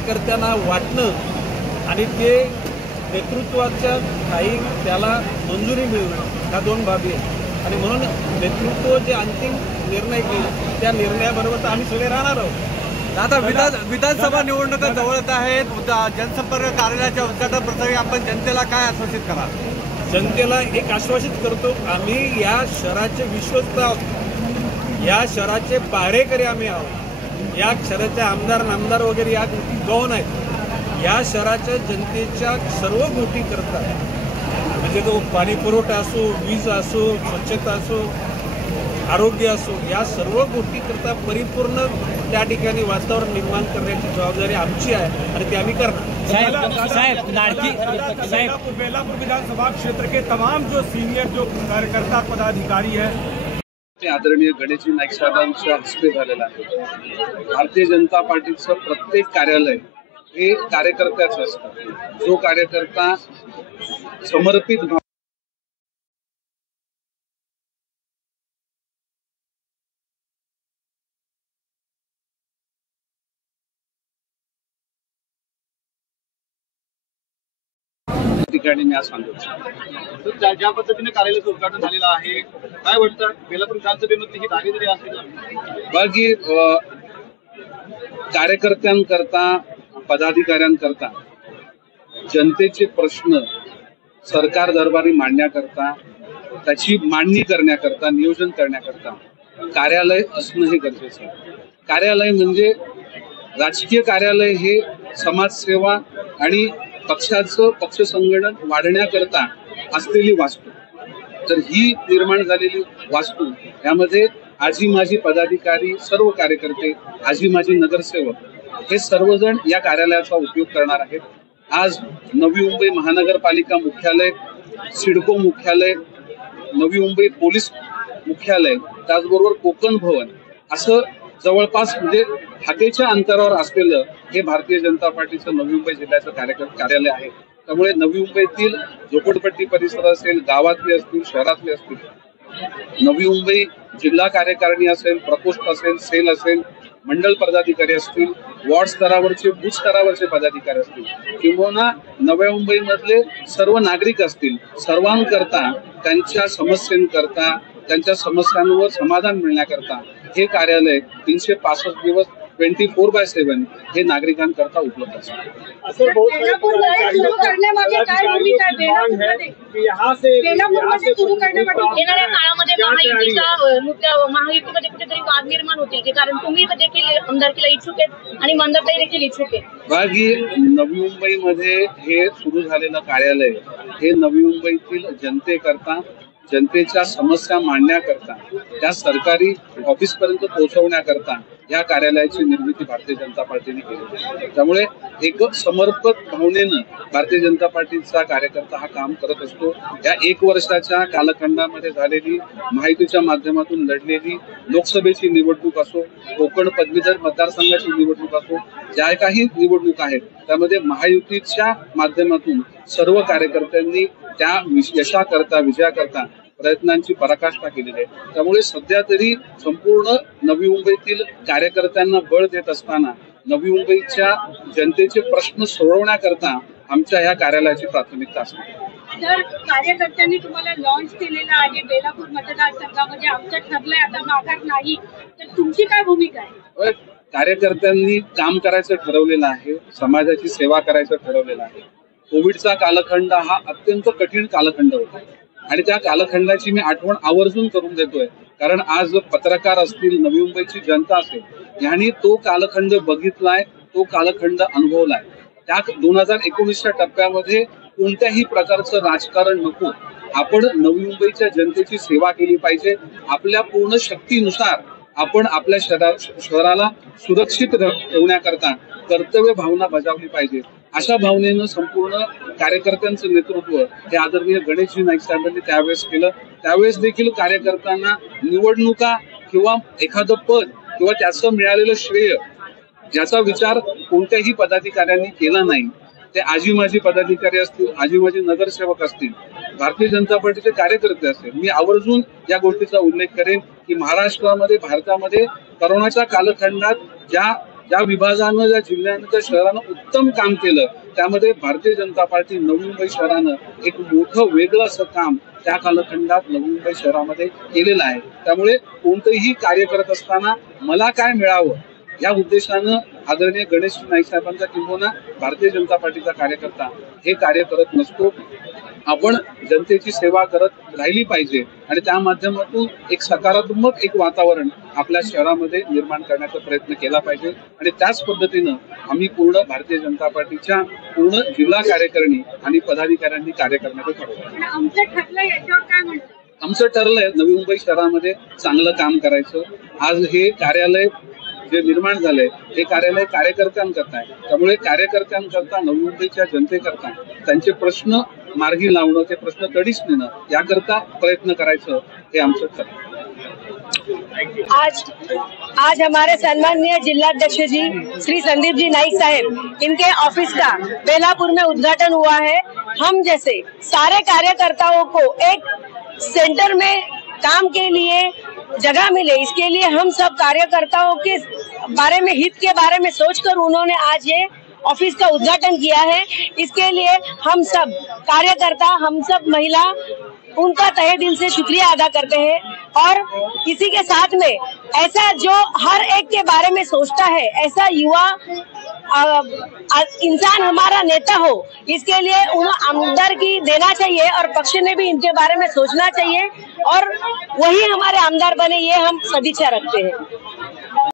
कार्यकर्त्यांना वाटणं आणि ते नेतृत्वाच्या काही त्याला मंजुरी मिळणं ह्या दोन बाबी आहेत आणि म्हणून नेतृत्व जे अंतिम निर्णय घेईल त्या निर्णयाबरोबर तर आम्ही सगळे राहणार आहोत। आता विधानसभा निवडणुका जवळत आहेत, जनसंपर्क कार्यालयाच्या उद्घाटन प्रसंगी आपण जनतेला काय आश्वासित करा? जनतेला एक आश्वासित करतो, आम्ही या शहराचे विश्वस्त आहोत, या शहराचे पाहरेकरी आम्ही आहोत, या शहराचे आमदार नामदार वगैरे या गौण आहेत, या शहराच्या जनतेच्या सर्व गोष्टी करतात, म्हणजे तो पाणी पुरवठा असो, वीज असो, स्वच्छता असो, आरोग्य असो, या सर्व गोष्टी करता परिपूर्ण त्या ठिकाणी वातावरण निर्माण करण्याची जबाबदारी आमची आहे आणि ती आम्ही करणार। बेलापुर विधानसभा क्षेत्र के तमाम जो सीनियर जो कार्यकर्ता पदाधिकारी है आदरणीय गणेशजी नाईक साहेबांच्या हस्ते झालेला आहे। भारतीय जनता पार्टीचं प्रत्येक कार्यालय हे कार्यकर्त्याचं असतं। जो कार्यकर्ता समर्पित ठिकाणी मी आज सांगतो ज्या पद्धतीने कार्यालयाचं उद्घाटन झालेलं आहे, काय वाटतं बेलापूर विधानसभेमधली ही दावेदारी असतील? बाकी कार्यकर्त्यांकरता पदाधिकाऱ्यांकरता जनतेचे प्रश्न सरकार दरबारी मांडण्याकरता, त्याची मांडणी करण्याकरता, नियोजन करण्याकरता कार्यालय असणं हे गरजेचं आहे। कार्यालय म्हणजे राजकीय कार्यालय हे समाजसेवा आणि पक्षाचं पक्ष संघटन वाढण्याकरता असलेली वास्तू, तर ही निर्माण झालेली वास्तू यामध्ये आजी माजी पदाधिकारी, सर्व कार्यकर्ते, आजी माजी नगरसेवक हे सर्वजण या कार्यालयाचा उपयोग करणार आहेत। आज नवी मुंबई महानगरपालिका मुख्यालय, सिडको मुख्यालय, नवी मुंबई पोलीस मुख्यालय, त्याचबरोबर कोकण भवन असं जवळपास म्हणजे हाकेच्या अंतरावर असलेलं हे भारतीय जनता पार्टीचं नवी मुंबई जिल्ह्याचं कार्यालय आहे। त्यामुळे नवी मुंबईतील झोपडपट्टी परिसर असेल, गावातले असतील, शहरातले असतील, नवी मुंबई जिल्हा कार्यकारिणी असेल, प्रकोष्ठ असेल, सेल असेल, मंडल पदाधिकारी असतील, वॉर्ड स्तरावरचे, बूथ स्तरावरचे पदाधिकारी असतील किंवा नव्या मुंबईमधले सर्व नागरिक असतील, सर्वांकरता त्यांच्या समस्यांकरता, त्यांच्या समस्यांवर समाधान मिळण्याकरता हे कार्यालय 365 दिवस 24/7 हे नागरिकांकरता उपलब्ध असतं। महायुतीमध्ये कुठेतरी वाद निर्माण होतील, कारण तुम्ही देखील आमदारकीला इच्छुक आहेत आणि मंदाताई देखील इच्छुक आहेत। बाकी नवी मुंबईमध्ये हे सुरू झालेलं कार्यालय हे नवी मुंबईतील जनतेकरता, जनतेच्या समस्या मांडण्याकरता, त्या सरकारी ऑफिसपर्यंत पोहोचवण्याकरता या कार्यालयाची निर्मिती भारतीय जनता पार्टीने केली आहे। त्यामुळे एक समर्पित भावनेनं भारतीय जनता पार्टीचा कार्यकर्ता हा काम करत असतो। या 1 वर्षाच्या कालखंडामध्ये झालेली महायुतीच्या माध्यमातून लढलेली लोकसभेची निवडणूक असो, कोकण पदवीधर मतदारसंघाची निवडणूक असो, ज्या काही निवडणूक आहेत त्यामध्ये महायुतीच्या माध्यमातून सर्व कार्यकर्त्यांनी त्या यशाकरता, विजयाकरता प्रयत्नांची पराकाष्ठा केलेली आहे। त्यामुळे सध्या तरी संपूर्ण नवी मुंबईतील कार्यकर्त्यांना बळ देत असताना नवी मुंबईच्या जनतेचे प्रश्न सोडवण्याकरता आमच्या या कार्यालयाची प्राथमिकता असते। तर कार्यकर्त्यांनी तुम्हाला लॉन्च केलेलं आहे बेलापूर मतदारसंघामध्ये, आमचं ठरलंय आता माघार नाही, तर तुमची काय भूमिका आहे? कार्यकर्त्यांनी काम करायचं ठरवलेलं आहे, समाजाची सेवा करायचं ठरवलेलं आहे। कोविडचा कालखंड हा अत्यंत कठीण कालखंड होता आणि त्या कालखंडाची मी आठवण आवर्जून करून देतोय, कारण आज पत्रकार असतील, नवी मुंबईची जनता असेल यांनी तो कालखंड बघितलाय, तो कालखंड अनुभवलाय। त्या 2019च्या टप्प्यामध्ये कोणत्याही प्रकारचं राजकारण नको, आपण नवी मुंबईच्या जनतेची सेवा केली पाहिजे। आपल्या पूर्ण शक्तीनुसार आपण आपल्या शहराला सुरक्षित ठेवण्याकरता कर्तव्य भावना बजावली पाहिजे। अशा भावनेनं संपूर्ण कार्यकर्त्यांचं नेतृत्व हे आदरणीय गणेशजी नाईक साहेबांनी त्यावेळेस केलं। त्यावेळेस देखील कार्यकर्त्यांना निवडणुका किंवा एखादं पद किंवा त्याचं मिळालेलं श्रेय याचा विचार कोणत्याही पदाधिकाऱ्यांनी केला नाही। ते आजी माजी पदाधिकारी असतील, आजी माजी नगरसेवक असतील, भारतीय जनता पार्टीचे कार्यकर्ते असतील, मी आवर्जून या गोष्टीचा उल्लेख करेन की महाराष्ट्रामध्ये, भारतामध्ये करोनाच्या कालखंडात ज्या ज्या विभागानं, ज्या जिल्ह्यानं, त्या शहरानं उत्तम काम केलं, त्यामध्ये भारतीय जनता पार्टी नवी मुंबई शहरानं एक मोठं वेगळं असं काम त्या कालखंडात नवी मुंबई शहरामध्ये केलेलं आहे. त्यामुळे कोणतंही कार्य करत असताना मला काय मिळावं या उद्देशानं आदरणीय गणेश नाईक साहेबांचा किंबहुना भारतीय जनता पार्टीचा कार्यकर्ता हे कार्य करत नसतो. आपण जनतेची सेवा करत राहिली पाहिजे आणि त्या माध्यमातून एक सकारात्मक एक वातावरण आपल्या शहरामध्ये निर्माण करण्याचा प्रयत्न केला पाहिजे आणि त्याच पद्धतीनं आम्ही पूर्ण भारतीय जनता पार्टीच्या पूर्ण जिल्हा कार्यकारिणी आणि पदाधिकाऱ्यांनी कार्य करण्याचं ठरवलं. आमचं ठरलं याच्यावर काय म्हणतात? आमचं ठरलंय नवी मुंबई शहरामध्ये चांगलं काम करायचं. आज हे कार्यालय जे निर्माण झालंय हे कार्यालय कार्यकर्त्यांकरता आहे. त्यामुळे कार्यकर्त्यांकरता नवी मुंबईच्या जनतेकरता त्यांचे प्रश्न मार्गी लावणं, ते प्रश्न तडीस नेणं याकरता प्रयत्न करायचं हे आमचं ठरलं. आज हमारे सम्माननीय जिलाध्यक्ष जी श्री संदीप जी नाइक साहब इनके ऑफिस का बेलापुर में उद्घाटन हुआ है। हम जैसे सारे कार्यकर्ताओं को एक सेंटर में काम के लिए जगह मिले, इसके लिए हम सब कार्यकर्ताओं के बारे में, हित के बारे में सोचकर उन्होंने आज ये ऑफिस का उद्घाटन किया है। इसके लिए हम सब कार्यकर्ता, हम सब महिला उनका तहे दिल से शुक्रिया अदा करते हैं। और इसी के साथ में ऐसा जो हर एक के बारे में सोचता है, ऐसा युवा इंसान हमारा नेता हो, इसके लिए उन्हें आमदारगी देना चाहिए और पक्ष ने भी इनके बारे में सोचना चाहिए और वही हमारे आमदार बने, ये हम सदिच्छा रखते हैं।